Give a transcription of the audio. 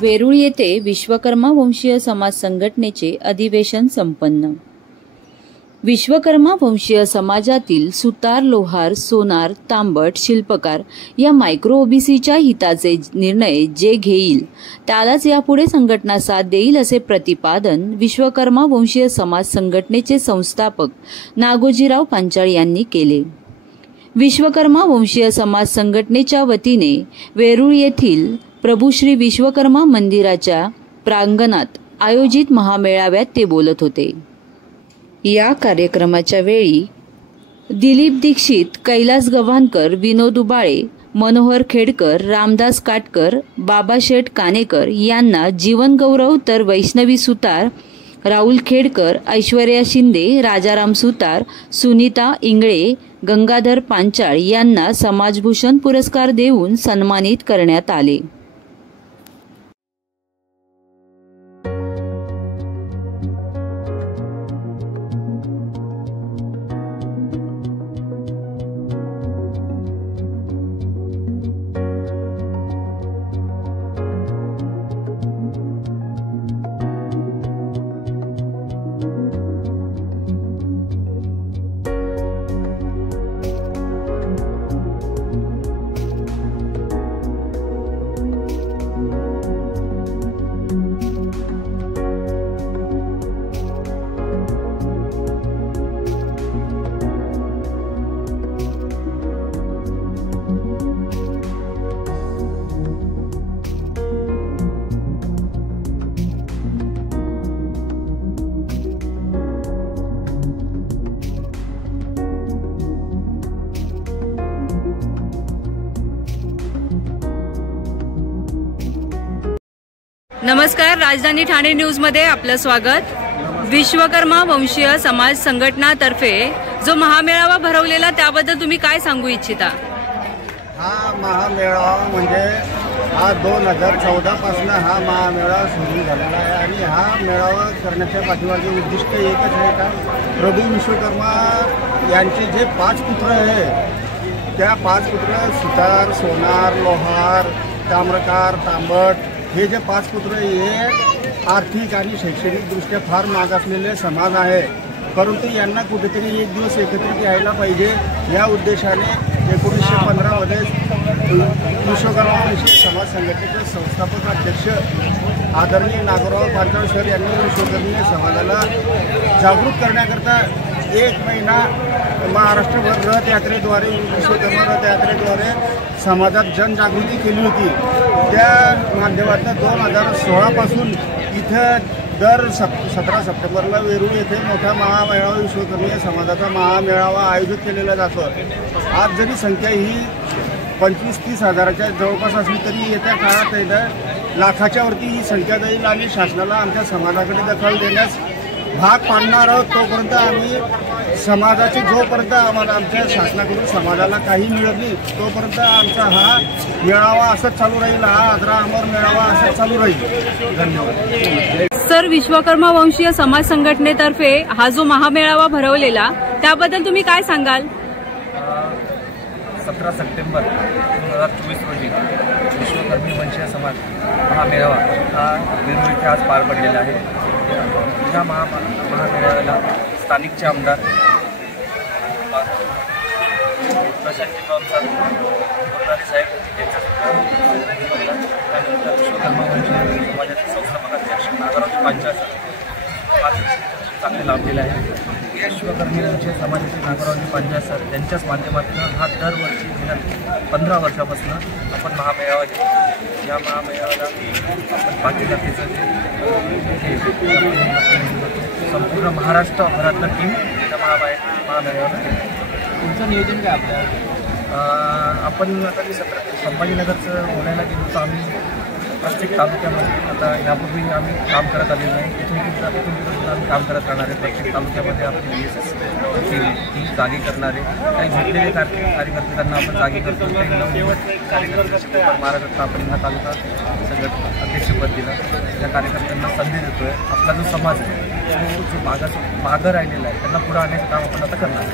वेरूळ येथे विश्वकर्मा वंशीय समाज संघटनेचे अधिवेशन संपन्न। विश्वकर्मा वंशीय समाजातील सुतार, लोहार, सोनार, तांबट, शिल्पकार या मायक्रो ओबीसीच्या हिताचे निर्णय जे घेईल त्यालाच यापुढे संघटना साथ देईल असे प्रतिपादन विश्वकर्मा वंशीय समाज संघटनेचे संस्थापक नागोजीराव पांचाळ यांनी केले। विश्वकर्मा वंशीय समाज संघटनेच्या वतीने वेरूळ येथील प्रभू श्री विश्वकर्मा मंदिराच्या प्रांगणात आयोजित महामेळाव्यात ते बोलत होते। या कार्यक्रमाच्या वेळी दिलीप दीक्षित, कैलास गव्हाणकर, विनोद उबाळे, मनोहर खेडकर, रामदास काटकर, बाबाशेठ कानेकर यांना जीवन गौरव तर वैष्णवी सुतार, राहुल खेडकर, ऐश्वर्या शिंदे, राजाराम सुतार, सुनीता इंगळे, गंगाधर पांचाळ यांना समाजभूषण पुरस्कार देऊन सन्मानित करण्यात आले। नमस्कार, राजधानी ठाणे न्यूज मध्ये आपलं स्वागत। विश्वकर्मा वंशीय समाज संघटना तर्फे जो महामेळावा भरवलेला त्याबद्दल तुम्ही काय सांगू इच्छिता? हा महामेळावा म्हणजे हा 2014 पासून हा महामेळावा सुरू झालेला आहे आणि हा मेळावा करण्याच्या पाठीमागे उद्दिष्ट एकच आहे का प्रभू विश्वकर्मा यांचे जे 5 पुत्र आहे त्या 5 पुत्र सुतार, सोनार, लोहार, ताम्रकार, तांबट हे जे 5 पुत्र हे आर्थिक आणि शैक्षणिक दृष्ट्या फार मागासलेले समाज आहे, परंतु यांना कुठेतरी एक दिवस एकत्रित यायला पाहिजे या उद्देशाने 1915 मध्ये विश्वकर्मा वंशीय समाज संघटनेचे संस्थापक अध्यक्ष आदरणीय नागोजीराव पांचाळ सर यांनी विश्वकर्मी समाजाला जागृत करण्याकरता 1 महिना महाराष्ट्रभर रथयात्रेद्वारे विश्वकर्मा रथयात्रेद्वारे समाजात जनजागृती केली होती। त्या माध्यमातून 2016 पासून इथं दर 17 सप्टेंबरला वेरूळ येथे मोठा महामेळावा विश्वकर्मीय समाजाचा महामेळावा आयोजित केलेला जातो। आज जरी संख्या ही 25-30 हजाराच्या जवळपास असली तरी येत्या काळात लाखाच्या वरती ही संख्या जाईल आणि शासनाला आमच्या समाजाकडे दखल देण्यास भाग पाडणार आहोत। तोपर्यंत आम्ही समाजाची जोपर्यंत आम्हाला आमच्या शासनाकडून समाजाला काही मिळत नाही तोपर्यंत आमचा हा मेळावा असंच चालू राहील, हा आजरा अमर मेळावा असंच चालू राहील। धन्यवाद। सर, विश्वकर्मा वंशीय समाज संघटनेतर्फे हा जो महामेळावा भरवलेला त्याबद्दल तुम्ही काय सांगाल? 17 सप्टेंबर 2024 रोजी विश्वकर्मी वंशीय समाज महामेळावा हा वेरूळ येथे आज पार पडलेला आहे। या महामेळाव्याला स्थानिकचे आमदार प्रशांतजी बाबसाहेब बोरदारे साहेब यांच्यासुद्धा विश्वकर्मा वंशीय समाजाचे संस्थापक अध्यक्ष नागोजीराव पांचाळ सर चांगले लाभलेले आहे। विश्वकर्मी वंशीय समाजाचे नागोजीराव पांचाळ सर यांच्याच माध्यमातून हा दरवर्षी गेल्या 15 वर्षापासून आपण महामेळावा घेतो। या महामेळाव्याला आपण पाठीराखीचं संपूर्ण महाराष्ट्रभरातलं टीम त्या महामेळाव्याला तुमचं नियोजन काय आपल्या? आपण आता मी संभाजीनगरचं बोलायला गेलो तर आम्ही प्रत्येक तालुक्यामध्ये आता यापूर्वी आम्ही काम करत आलेलो नाही, इथून सुद्धा आम्ही काम करत राहणार आहे। प्रत्येक तालुक्यामध्ये आपण BSS टी जागी करणारे काही झोपलेले कार्यकर्ते त्यांना आपण जागी करतो। काही नवनियुक्त कार्यकर्ते महाराष्ट्रात आपण हा तालुका संघटना अध्यक्षपद दिलं, त्या कार्यकर्त्यांना संधी देतोय। आपला जो समाज आहे जो मागं राहिलेला आहे त्यांना पुढे आणण्याचं काम आपण आता करणार।